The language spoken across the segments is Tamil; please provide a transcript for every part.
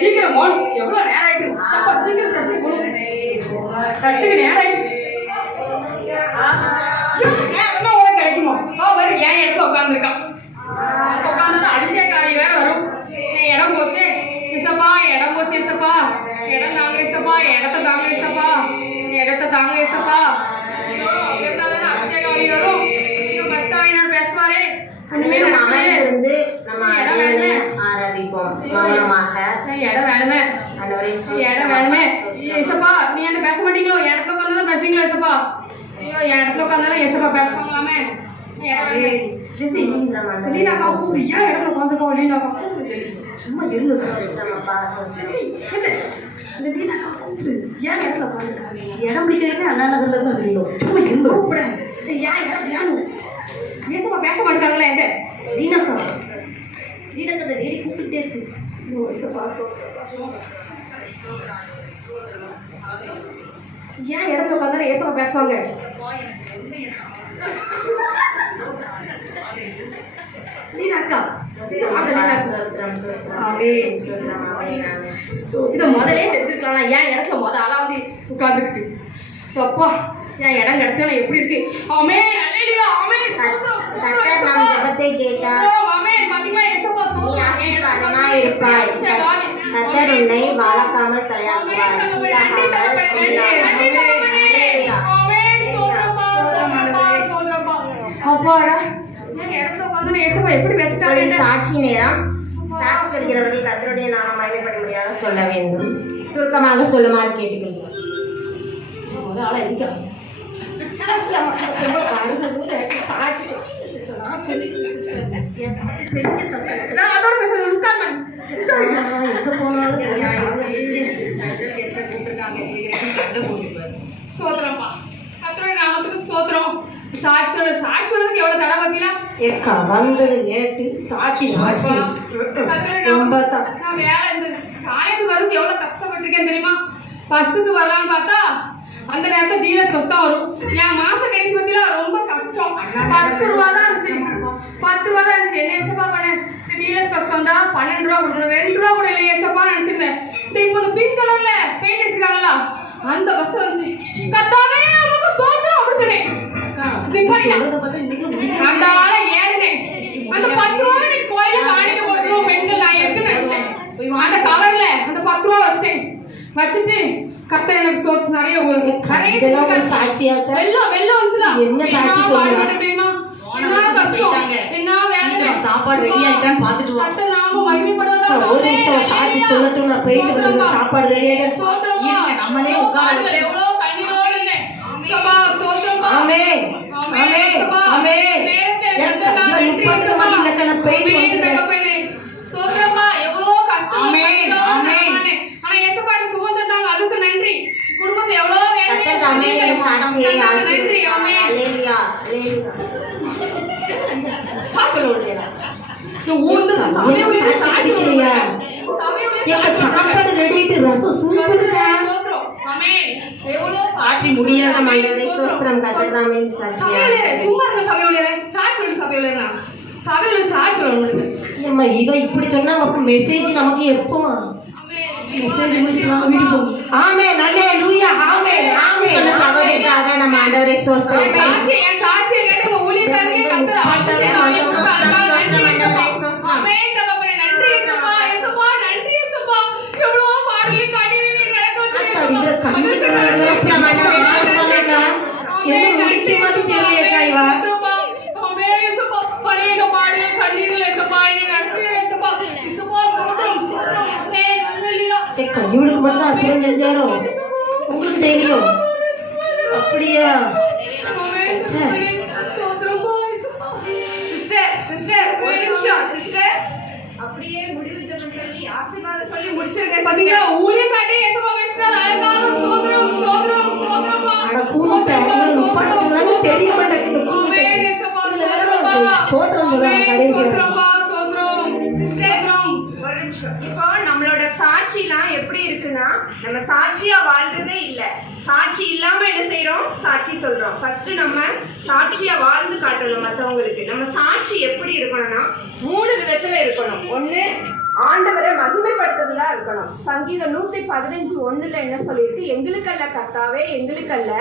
சீக்கிரம் போகணும். எவ்வளவு நேரம் ஆயிட்டு? சீக்கிரம் சர்ச்சைக்கு போகணும். சர்ச்சைக்கு நேரம் ஆயிட்டு. உனக்கு கிடைக்குமோ? வேறு ஏன் இடத்துல உட்காந்துருக்கான். உட்காந்து அபிஷேகாரி வேற வரும். இடம் போச்சு இசப்பா, இடம் போச்சு இசப்பா, இடம் தாங்க இசப்பா, இடத்த தாங்க இசப்பா, இடத்த தாங்க இசப்பா. அபிஷேகாரி வரும். பஸ்தாவினர் பேசுவாரே. அமர்ந்திருந்து நம்ம ஆராதிப்போம் மௌனமாக. இடம் வேணுமே, இடம் வேணுமே. இசப்பா நீ என்ன பேச மாட்டீங்களோ? இடத்துல உட்காந்து பேசுங்களோ இசப்பா? ஐயோ இடத்துல உட்காந்தாலும் இசப்பா பேசலாமே. சும்மா இருந்து இடம் பிடிக்கிறதே அண்ணா நகர்ல இருந்து வந்துருக்கோம். சும்மா இருந்து கூப்பிட ஏன் இடம் வேணும்? பேசமா பேச மாட்டாங்களா? எங்க ரீனாக்கா, ரீனாக்கா அந்த லேடி கூப்பிட்டுட்டே இருக்கு. ஏன் இடத்துல உட்காந்தாலும் ஏசமா பேசுவாங்க? இதை முதலே தெரிஞ்சிருக்கலாம். ஏன் இடத்துல ஆளா வந்து உட்கார்ந்துக்கிட்டு சப்பா என் இடம் கிடைச்சா எப்படி இருக்கு? ஜெபத்தை கேட்டார். கர்த்தர் உன்னை வாழாக்காமல் தலையாக்குவார். சாட்சி நேரம். சாட்சி சொல்கிறவர்கள் கர்த்தருடைய நாமம் மகிமைப்படும்படியாக சொல்ல வேண்டும். சுருக்கமாக சொல்லுமாறு கேட்டுக்கொள்கிறேன். சாட்சியோட எவ்வளவு தடை பத்தியா வந்தது நேட்டு சாட்சி ரொம்ப நான் வேலை இருந்தது. சாயத்துக்கு வரும் எவ்வளவு கஷ்டப்பட்டிருக்கேன் தெரியுமா? பஸ்ஸுக்கு வரலான்னு பார்த்தா அந்த நேரத்துல டீலர்ஸ் பஸ் தான் வரும். என் மாச கடைசி பத்தில ரொம்ப கஷ்டம். 10 ரூபா தான் இருந்துச்சு. 10 ரூபா தான் இருந்துச்சு. என்ன ஏசப்பா பண்ணேன்? இந்த டீலர்ஸ் பஸ் வந்தா 12 ரூபா கொடுக்கணும். 2 ரூபா கூட இல்லை ஏசப்பா நினைச்சிருந்தேன். இப்போ இந்த பிங்க் கலர்ல பெயிண்ட் அடிச்சிருக்காங்களா அந்த பஸ் வந்துச்சு. கத்தாவே நமக்கு சோத்திரம் அப்படினே அந்த ஆள ஏறினேன். அந்த 10 ரூபா நீ கோயில காணிக்க போடுறோம் பெண்கள் நான் இருக்குன்னு நினைச்சேன். அந்த கவர்ல அந்த 10 ரூபா வச்சிட்டேன். வச்சுட்டு கர்த்தர் எனக்கு சோத்து நிறைய சாட்சியாக வெள்ளம் வந்துச்சுல. என்ன சாட்சி சொல்லுங்க? என்ன கஷ்டம், என்ன வேலை, சாப்பாடு ரெடி ஆயிட்டான்னு பாத்துட்டு வா. கர்த்தர் நாம மகிமைப்படுவதா. ஒரு நிமிஷம் சாட்சி சொல்லட்டும். நான் போயிட்டு வந்து சாப்பாடு ரெடி ஆயிட்டா நம்மளே உட்கார எவ்வளவு கண்ணீரோட இருந்தேன். சபா சோத்திரமா. ஆமென் ஆமென் ஆமென். சோத்திரமா எவ்வளவு கஷ்டம். ஆமென் ஆமென். ஆனா ஏசப்பாடு சுகம் தந்தாங்க, அதுக்கு நன்றி. குடும்பத்துல எவ்வளவு வேலை சாட்சியை நன்றி. ஆமென் ஹalleluya ஹalleluya. சாப்பாடு ரெடிட்டு ரசம் சூப்பரா. சாட்சி முடியாத மண்டலை சோஸ்திரம் கர்த்தர் தாமே சாட்சியா. சும்மா இந்த சபையோட சாட்சி சபையோட சபையோட சாட்சி உங்களுக்கு. ஏம்மா இவ இப்படி சொன்னா நமக்கு மெசேஜ் நமக்கு எப்போ மெசேஜ் முடிக்கலாம் வீட்டுக்கு. ஆமென் ஹalleluya ஆமென் ஆமென். சொல்ல சபையிட்டாக நம்ம ஆண்டவரே சோஸ்திரம். சாட்சி கேட்டு ஊழியக்காரங்க கர்த்தர் ஆண்டவரே சுத்தமா ஆமென். தகப்பனே நன்றி இயேசுப்பா. இயேசுப்பா நன்றி இயேசுப்பா. எவ்வளவு பாடலி கண்ணீரை நடக்க வச்சிருக்கீங்க. இது கண்ணீரை சோஸ்திரம் ஆண்டவரே சோஸ்திரமேகா. என்ன முடிக்க மாட்டே தெரியலையா இவா? ஆமென் இயேசுப்பா. பழைய பாடலி கண்ணீரை இயேசுப்பா நீ நன்றி இயேசுப்பா. இயேசுப்பா சோத்திரம் சோத்திரம். ஆமென் ஹalleluya. கையுளுக்கு மட்டும் தான் அப்புறம் செஞ்சாரோ உங்களுக்கு செய்யலையோ? அப்படியா? சிஸ்டர் ஒரு நிமிஷம் சிஸ்டர். அப்படியே முடிவு சொல்லி ஆசீர்வாதம் சொல்லி முடிச்சிருக்கேன். பாத்தீங்களா ஊழியக்காரே ஏசப்பா பேசுறா. அழகான சோத்திரம் சோத்திரம் சோத்திரம். அட கூட்ட பட்டவங்க தெரிய மாட்டேங்குது. ஆமென் ஏசப்பா சோத்திரம் சோத்திரம் சொல்றாங்க கடைசியா. சோத்திரம் சோத்திரம். சிஸ்டர் ஒரு நிமிஷம். இப்போ நம்மளோட சாட்சி சாட்சிலாம் எப்படி இருக்குன்னா, நம்ம சாட்சியா வாழ்றதே இல்லை. சாட்சி இல்லாம என்ன செய்யறோம்? சாட்சி சொல்றோம். ஃபர்ஸ்ட் நம்ம சாட்சியா வாழ்ந்து காட்டணும் மற்றவங்களுக்கு. நம்ம சாட்சி எப்படி இருக்கணும்னா 3 விதத்துல இருக்கணும். ஒண்ணு, ஆண்டவரை மகிமைப்படுத்துறதா இருக்கணும். சங்கீதம் 115:1 என்ன சொல்லியிருக்கு? எங்களுக்கல்ல கர்த்தாவே, எங்களுக்கல்ல,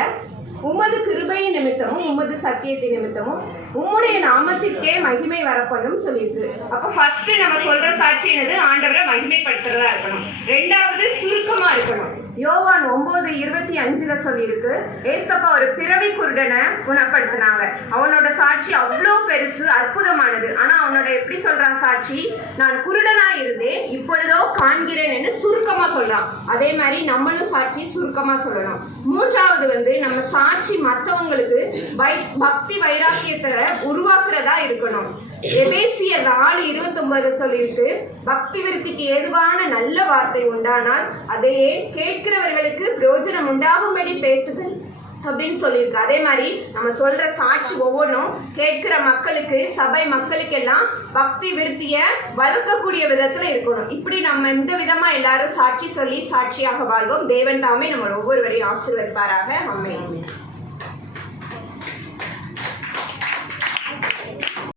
உமது கிருபையின் நிமித்தமும் உமது சத்தியத்தின் நிமித்தமும் உம்முடைய நாமத்திற்கே மகிமை வரப்பண்ணும் சொல்லியிருக்கு. அப்ப ஃபர்ஸ்ட் நம்ம சொல்ற சாட்சி என்னது? ஆண்டவரை மகிமைப்படுத்துறதா இருக்கணும். ரெண்டாவது, சுருக்கமா இருக்கணும். யோவான் 9:25 சொல்லியிருக்கு, ஏசப்பா ஒரு பிறவி குருடனை குணப்படுத்தினாங்க. அவனோட சாட்சி அவ்வளோ பெருசு, அற்புதமானது. ஆனா அவனோட எப்படி சொல்றான் சாட்சி? நான் குருடனா இருந்தேன், இப்பொழுதோ காண்கிறேன் என்று சுருக்கமா சொல்றான். அதே மாதிரி நம்மளும் சாட்சி சுருக்கமா சொல்லணும். மூன்றாவது நம்ம சாட்சி மற்றவங்களுக்கு பக்தி வைராக்கியத்தை உருவாக்குறதா இருக்கணும். எபேசியர் 4:29 சொல்லியிருக்கு, பக்தி விருத்திக்கு ஏதுவான நல்ல வார்த்தை உண்டானால் அதையே கேட்கிறவர்களுக்கு பிரயோஜனம் உண்டாகும்படி பேசுங்கள் அப்படின்னு சொல்லியிருக்கு. அதே மாதிரி நம்ம சொல்ற சாட்சி ஒவ்வொன்றும் கேட்கிற மக்களுக்கு, சபை மக்களுக்கு எல்லாம் பக்தி விருத்திய வளர்க்கக்கூடிய விதத்துல இருக்கணும். இப்படி நம்ம இந்த விதமா எல்லாரும் சாட்சி சொல்லி சாட்சியாக வாழ்வோம். தேவன் தாமே நம்ம ஒவ்வொருவரையும் ஆசீர்வதிப்பாராக. ஆமென்.